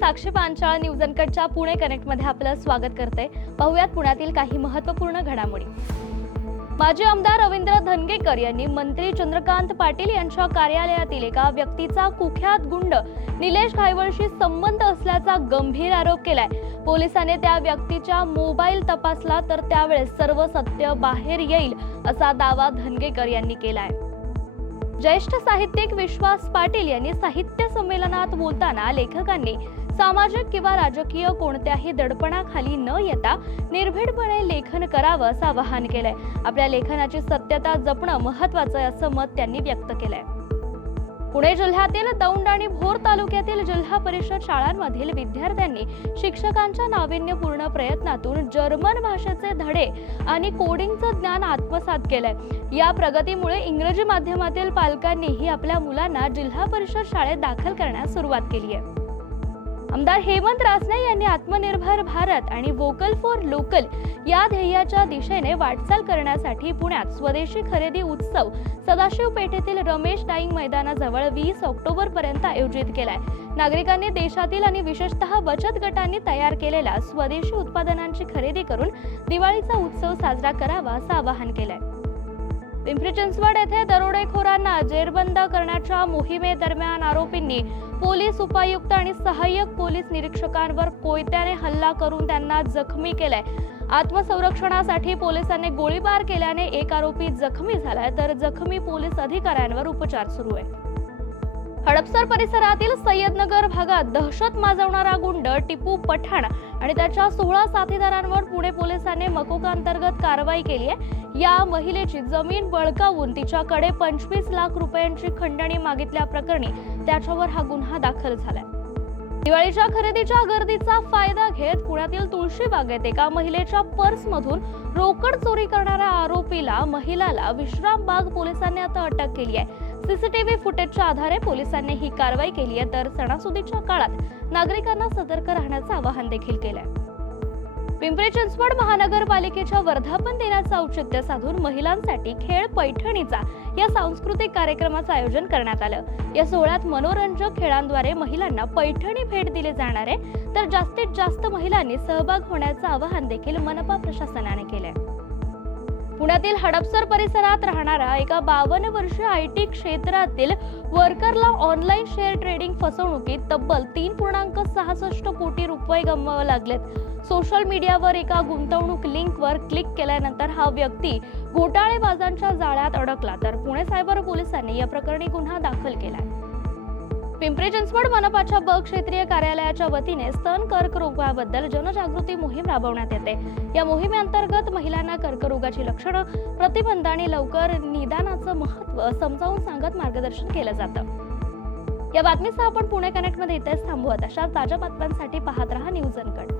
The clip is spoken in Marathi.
साक्षी पांचाळ न्यूज अनकटच्या पुणे कनेक्टमध्ये आपलं स्वागत करते. पाहुयात पुण्यातील काही महत्त्वपूर्ण घडामोडी. माजी आमदार रवींद्र धनगेकर यांनी मंत्री चंद्रकांत पाटील यांच्या कार्यालयातील एका व्यक्तीचा कुख्यात गुंड निलेश घायवळशी संबंध असल्याचा गंभीर आरोप केलाय. पोलिसांनी त्या व्यक्तीच्या मोबाईल तपासला तर त्यावेळेस सर्व सत्य बाहेर येईल असा दावा धनगेकर यांनी केलाय. ज्येष्ठ साहित्यिक विश्वास पाटील यांनी साहित्य संमेलनात बोलताना लेखकांनी सामाजिक किंवा राजकीय कोणत्याही दडपणाखाली न येता निर्भीडपणे लेखन करावं असं आवाहन केलंय. आपल्या लेखनाची सत्यता जपणं महत्वाचं आहे असं मत त्यांनी व्यक्त केलंय. पुणे जिल्ह्यातील दौंड आणि भोर तालुक्यातील जिल्हा परिषद शाळांमधील विद्यार्थ्यांनी शिक्षकांच्या नाविन्यपूर्ण प्रयत्नातून जर्मन भाषेचे धडे आणि कोडिंगचं ज्ञान आत्मसात केलंय. या प्रगतीमुळे इंग्रजी माध्यमातील पालकांनीही आपल्या मुलांना जिल्हा परिषद शाळेत दाखल करण्यास सुरुवात केली आहे. आमदार हेमंत रासने यांनी आत्मनिर्भर भारत आणि वोकल फॉर लोकल या ध्येयाच्या दिशेने वाटचाल करण्यासाठी पुण्यात स्वदेशी खरेदी उत्सव सदाशिव पेठेतील रमेश डाईंग मैदानाजवळ वीस ऑक्टोबर पर्यंत आयोजित केलाय. नागरिकांनी देशातील आणि विशेषतः बचत गटांनी तयार केलेल्या स्वदेशी उत्पादनांची खरेदी करून दिवाळीचा उत्सव साजरा करावा असं आवाहन केलंय. पिंपरी चिंचवड येथे दरोडेखोरांना जेरबंद करण्याच्या मोहिमेदरम्यान आरोपींनी पोलीस उपायुक्त आणि सहाय्यक पोलीस निरीक्षकांवर कोयत्याने हल्ला करून त्यांना जखमी केलाय. आत्मसंरक्षणासाठी पोलिसांनी गोळीबार केल्याने एक आरोपी जखमी झालाय तर जखमी पोलीस अधिकाऱ्यांवर उपचार सुरू आहे. हडपसर परिसरातील सय्यदनगर भागात दहशत माजवणारा गुंड टिपू पठाण आणि त्याच्या सोळा साथीदारांवर पुणे पोलिसांनी मकोका अंतर्गत कारवाई केली आहे. या महिलेची जमीन बळकावून तिच्याकडे पंचवीस लाख रुपयांची खंडणी मागितल्या प्रकरणी त्याच्यावर हा गुन्हा दाखल झालाय. दिवाळीच्या खरेदीच्या गर्दीचा फायदा घेत पुण्यातील तुळशीबागेत एका महिलेच्या पर्समधून रोकड चोरी करणाऱ्या आरोपीला महिलाला विश्रामबाग पोलिसांनी आता अटक केली आहे. सीसीटीव्ही फुटेजच्या आधारे पोलिसांनी ही कारवाई केली आहे. तर सणासुदीच्या काळात नागरिकांना सतर्क राहण्याचं आवाहन देखील केलंय. पिंपरी चिंचवड महानगरपालिकेच्या वर्धापन दिनाचं औचित्य साधून महिलांसाठी खेळ पैठणीचा या सांस्कृतिक कार्यक्रमाचं आयोजन करण्यात आलं. या सोहळ्यात मनोरंजक खेळांद्वारे महिलांना पैठणी भेट दिली जाणार आहे. तर जास्तीत जास्त महिलांनी सहभाग होण्याचं आवाहन देखील मनपा प्रशासनाने केलंय. पुण्यातील हडपसर परिसरात राहणारा एका बावन्न वर्षीय आय टी क्षेत्रातील वर्करला ऑनलाईन शेअर ट्रेडिंग फसवणुकीत तब्बल तीन पूर्णांक सहासष्ट कोटी रुपये गमवावे लागलेत. सोशल मीडियावर एका गुंतवणूक लिंकवर क्लिक केल्यानंतर हा व्यक्ती घोटाळेबाजांच्या जाळ्यात अडकला. तर पुणे सायबर पोलिसांनी या प्रकरणी गुन्हा दाखल केलाय. पिंपरी चिंचवड मनपाच्या ब क्षेत्रीय कार्यालयाच्या वतीने स्तन कर्करोगाबद्दल जनजागृती मोहीम राबवण्यात येते. या मोहिमेअंतर्गत महिलांना कर्करोगाची लक्षणं प्रतिबंध आणि लवकर निदानाचं महत्त्व समजावून सांगत मार्गदर्शन केलं जातं. या बातमीसह आपण पुणे कनेक्टमध्ये इथेच थांबवत अशा ताज्या बातम्यांसाठी पाहत रहा न्यूज अनकट.